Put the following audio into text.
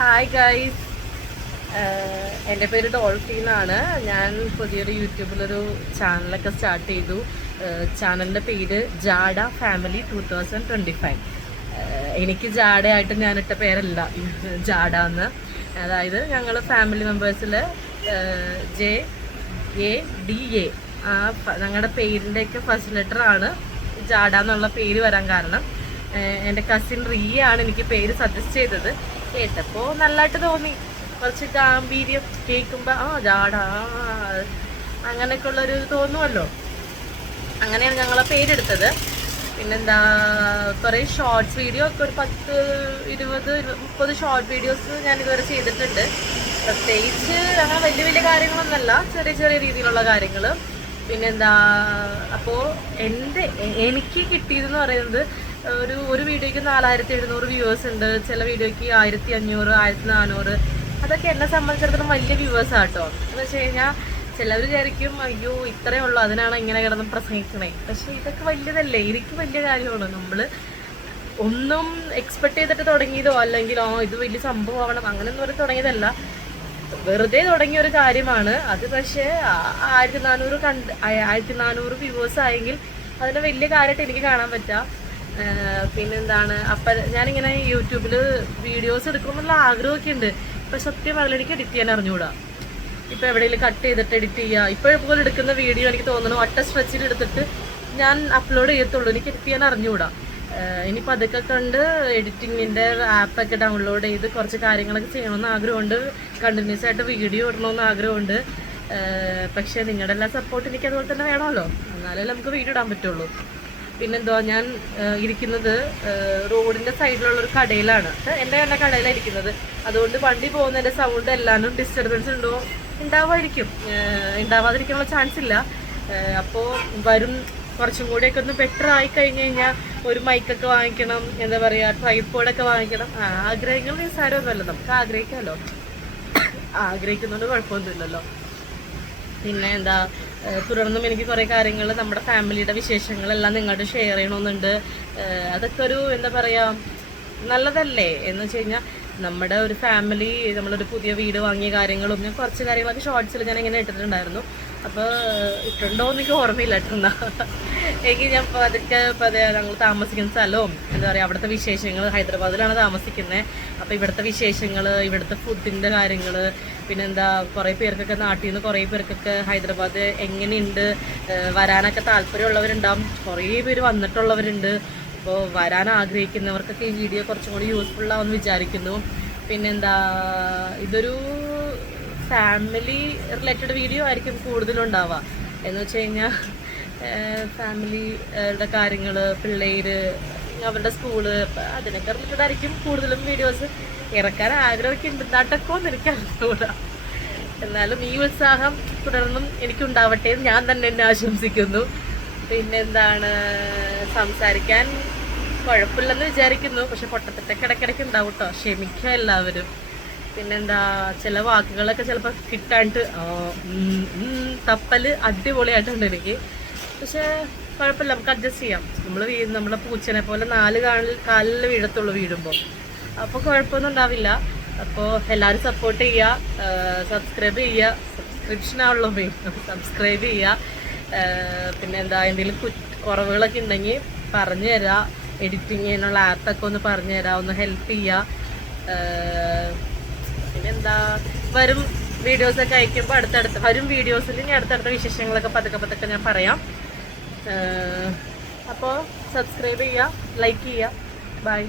Hi guys, എൻ്റെ പേര് Dolphy എന്നാണ്. ഞാൻ പുതിയൊരു യൂട്യൂബിലൊരു ചാനലൊക്കെ സ്റ്റാർട്ട് ചെയ്തു. ചാനലിൻ്റെ പേര് ജാഡ ഫാമിലി 2025. എനിക്ക് ജാഡയായിട്ട് ഞാനിട്ട പേരല്ല ജാഡ എന്ന്. അതായത് ഞങ്ങൾ ഫാമിലി മെമ്പേഴ്സിൽ JADA ഞങ്ങളുടെ പേരിൻ്റെയൊക്കെ ഫസ്റ്റ് ലെറ്ററാണ് ജാഡ എന്നുള്ള പേര് വരാൻ കാരണം. എൻ്റെ കസിൻ റിയയാണ് എനിക്ക് പേര് സജസ്റ്റ് ചെയ്തത്. കേട്ടപ്പോൾ നല്ലതായിട്ട് തോന്നി. കുറച്ച് ഗാംഭീര്യം കേൾക്കുമ്പോൾ ജാഡ അങ്ങനെയൊക്കെ ഉള്ളൊരു തോന്നുമല്ലോ. അങ്ങനെയാണ് ഞങ്ങളെ പേരെടുത്തത്. പിന്നെന്താ, കുറേ ഷോർട്സ് വീഡിയോ ഒക്കെ ഒരു 10, 20, 30 ഷോർട്ട് വീഡിയോസ് ഞാനിതുവരെ ചെയ്തിട്ടുണ്ട്. പ്രത്യേകിച്ച് അങ്ങനെ വലിയ വലിയ കാര്യങ്ങളൊന്നുമല്ല, ചെറിയ ചെറിയ രീതിയിലുള്ള കാര്യങ്ങൾ. പിന്നെന്താ, അപ്പോൾ എനിക്ക് കിട്ടിയതെന്ന് പറയുന്നത് ഒരു വീഡിയോയ്ക്ക് 4700 വ്യൂവേഴ്സ് ഉണ്ട്, ചില വീഡിയോയ്ക്ക് 1500, 1400. അതൊക്കെ എന്നെ സംബന്ധിച്ചിടത്തോളം വലിയ വ്യൂവേഴ്സാണ് കേട്ടോ. എന്ന് വെച്ച് കഴിഞ്ഞാൽ ചിലവർ വിചാരിക്കും അയ്യോ ഇത്രയേ ഉള്ളൂ, അതിനാണ് ഇങ്ങനെ കിടന്ന് പ്രസംഗിക്കണേ. പക്ഷേ ഇതൊക്കെ വലിയതല്ലേ, എനിക്ക് വലിയ കാര്യമാണ്. നമ്മൾ ഒന്നും എക്സ്പെക്ട് ചെയ്തിട്ട് തുടങ്ങിയതോ അല്ലെങ്കിൽ ഇത് വലിയ സംഭവമാവണം അങ്ങനെയൊന്നും പറഞ്ഞ് തുടങ്ങിയതല്ല, വെറുതെ തുടങ്ങിയ ഒരു കാര്യമാണ് അത്. പക്ഷേ 1400 വ്യൂവേഴ്സ് ആയെങ്കിൽ അതിനെ വലിയ കാര്യമായിട്ട് എനിക്ക് കാണാൻ പറ്റുക. പിന്നെന്താണ്, അപ്പം ഞാനിങ്ങനെ യൂട്യൂബിൽ വീഡിയോസ് എടുക്കുമെന്നുള്ള ആഗ്രഹമൊക്കെ ഉണ്ട്. ഇപ്പം സത്യം പറഞ്ഞാൽ എനിക്ക് എഡിറ്റ് ചെയ്യാൻ അറിഞ്ഞുകൂടാ. ഇപ്പം എവിടെയെങ്കിലും കട്ട് ചെയ്തിട്ട് എഡിറ്റ് ചെയ്യുക, ഇപ്പോഴെപ്പോലും എടുക്കുന്ന വീഡിയോ എനിക്ക് തോന്നുന്നു ഒറ്റ സ്ട്രെച്ചിൽ എടുത്തിട്ട് ഞാൻ അപ്ലോഡ് ചെയ്യത്തുള്ളൂ. എനിക്ക് എഡിറ്റ് ചെയ്യാൻ അറിഞ്ഞുകൂടാ. ഇനിയിപ്പോൾ അതൊക്കെ കണ്ട് എഡിറ്റിങ്ങിൻ്റെ ആപ്പൊക്കെ ഡൗൺലോഡ് ചെയ്ത് കുറച്ച് കാര്യങ്ങളൊക്കെ ചെയ്യണമെന്ന് ആഗ്രഹമുണ്ട്. കണ്ടിന്യൂസ് ആയിട്ട് വീഡിയോ ഇടണമെന്ന് ആഗ്രഹമുണ്ട്. പക്ഷേ നിങ്ങളുടെ എല്ലാ സപ്പോർട്ട് എനിക്ക് അതുപോലെ തന്നെ വേണമല്ലോ, എന്നാലേ നമുക്ക് വീഡിയോ ഇടാൻ പറ്റുള്ളൂ. പിന്നെന്തുവാ, ഞാൻ ഇരിക്കുന്നത് റോഡിൻ്റെ സൈഡിലുള്ളൊരു കടയിലാണ്. എൻ്റെ തന്നെ കടയിലാണ് ഇരിക്കുന്നത്. അതുകൊണ്ട് വണ്ടി പോകുന്നതിൻ്റെ സൗണ്ട് എല്ലാവരും ഡിസ്റ്റർബൻസ് ഉണ്ടാവാതിരിക്കും, ഉണ്ടാവാതിരിക്കാനുള്ള ചാൻസ് ഇല്ല. അപ്പോൾ വരും കുറച്ചും കൂടെയൊക്കെ ഒന്ന് ബെറ്റർ ആയി കഴിഞ്ഞ് കഴിഞ്ഞാൽ ഒരു മൈക്കൊക്കെ വാങ്ങിക്കണം, എന്താ പറയുക, ട്രൈപോഡൊക്കെ വാങ്ങിക്കണം. ആഗ്രഹങ്ങൾ നിസ്സാരമൊന്നുമല്ല, നമുക്ക് ആഗ്രഹിക്കാമല്ലോ. ആഗ്രഹിക്കുന്നതുകൊണ്ട് കുഴപ്പമൊന്നുമില്ലല്ലോ. പിന്നെ എന്താ, തുടർന്നും എനിക്ക് കുറേ കാര്യങ്ങൾ നമ്മുടെ ഫാമിലിയുടെ വിശേഷങ്ങളെല്ലാം നിങ്ങളോട് ഷെയർ ചെയ്യണമെന്നുണ്ട്. അതൊക്കെ ഒരു എന്താ പറയുക നല്ലതല്ലേ എന്ന് വെച്ച് കഴിഞ്ഞാൽ നമ്മുടെ ഒരു ഫാമിലി, നമ്മളൊരു പുതിയ വീട് വാങ്ങിയ കാര്യങ്ങളും ഞാൻ കുറച്ച് കാര്യങ്ങളൊക്കെ ഷോർട്സിൽ ഞാൻ ഇങ്ങനെ ഇട്ടിട്ടുണ്ടായിരുന്നു. അപ്പോൾ ഇട്ടുണ്ടോ എന്ന് എനിക്ക് ഓർമ്മയില്ല ഇട്ടുന്ന. എനിക്ക് ഞാൻ അതൊക്കെ ഞങ്ങൾ താമസിക്കുന്ന സ്ഥലവും എന്താ പറയുക അവിടുത്തെ വിശേഷങ്ങൾ, ഹൈദരാബാദിലാണ് താമസിക്കുന്നത്. അപ്പോൾ ഇവിടുത്തെ വിശേഷങ്ങൾ, ഇവിടുത്തെ ഫുഡിൻ്റെ കാര്യങ്ങൾ, പിന്നെന്താ കുറേ പേർക്കൊക്കെ നാട്ടിൽ നിന്ന് കുറേ പേർക്കൊക്കെ ഹൈദരാബാദ് എങ്ങനെയുണ്ട്, വരാനൊക്കെ താല്പര്യമുള്ളവരുണ്ടാവും, കുറേ പേര് വന്നിട്ടുള്ളവരുണ്ട്. അപ്പോൾ വരാൻ ആഗ്രഹിക്കുന്നവർക്കൊക്കെ ഈ വീഡിയോ കുറച്ചും കൂടി യൂസ്ഫുള്ളാവുമെന്ന് വിചാരിക്കുന്നു. പിന്നെന്താ, ഇതൊരു ഫാമിലി റിലേറ്റഡ് വീഡിയോ ആയിരിക്കും കൂടുതലുണ്ടാവുക. എന്ന് വെച്ച് കഴിഞ്ഞാൽ ഫാമിലിയുടെ കാര്യങ്ങൾ, പിള്ളേർ, അവരുടെ സ്കൂള്, അതിനൊക്കെ റിലേറ്റഡ് ആയിരിക്കും കൂടുതലും വീഡിയോസ് ഇറക്കാൻ ആഗ്രഹമൊക്കെ ഉണ്ട്. നടക്കുമെന്ന് എനിക്കറിഞ്ഞൂടാ. എന്നാലും ഈ ഉത്സാഹം തുടർന്നും എനിക്കുണ്ടാവട്ടെ എന്ന് ഞാൻ തന്നെ എന്നെ ആശംസിക്കുന്നു. പിന്നെന്താണ്, സംസാരിക്കാൻ കുഴപ്പമില്ലെന്ന് വിചാരിക്കുന്നു, പക്ഷെ പൊട്ടത്തൊക്കെ ഇടയ്ക്കിടയ്ക്ക് ഉണ്ടാവും കേട്ടോ, ക്ഷമിക്കുക എല്ലാവരും. പിന്നെന്താ, ചില വാക്കുകളൊക്കെ ചിലപ്പോൾ കിട്ടാണ്ട് തപ്പല് അടിപൊളിയായിട്ടുണ്ട് എനിക്ക്. പക്ഷേ കുഴപ്പമില്ല, നമുക്ക് അഡ്ജസ്റ്റ് ചെയ്യാം. നമ്മളെ പൂച്ചനെ പോലെ 4 കാലിൽ വീഴത്തുള്ളൂ വീഴുമ്പോൾ. അപ്പോൾ കുഴപ്പമൊന്നും ഉണ്ടാവില്ല. അപ്പോൾ എല്ലാവരും സപ്പോർട്ട് ചെയ്യുക, സബ്സ്ക്രൈബ് ചെയ്യുക. സബ്സ്ക്രിപ്ഷനാണല്ലോ മെയിൻ, സബ്സ്ക്രൈബ് ചെയ്യുക. പിന്നെന്താ, എന്തെങ്കിലും കുറവുകളൊക്കെ ഉണ്ടെങ്കിൽ പറഞ്ഞു തരാം. എഡിറ്റിങ് ചെയ്യാനുള്ള ആപ്പൊക്കെ ഒന്ന് പറഞ്ഞു തരാം, ഒന്ന് ഹെൽപ്പ് ചെയ്യുക. പിന്നെന്താ, വരും വീഡിയോസൊക്കെ അയക്കുമ്പോൾ അടുത്തടുത്ത് വരും വീഡിയോസിൽ ഇനി അടുത്തടുത്ത വിശേഷങ്ങളൊക്കെ പതുക്കെ ഞാൻ പറയാം. അപ്പോൾ സബ്സ്ക്രൈബ് ചെയ്യുക, ലൈക്ക് ചെയ്യുക. ബൈ.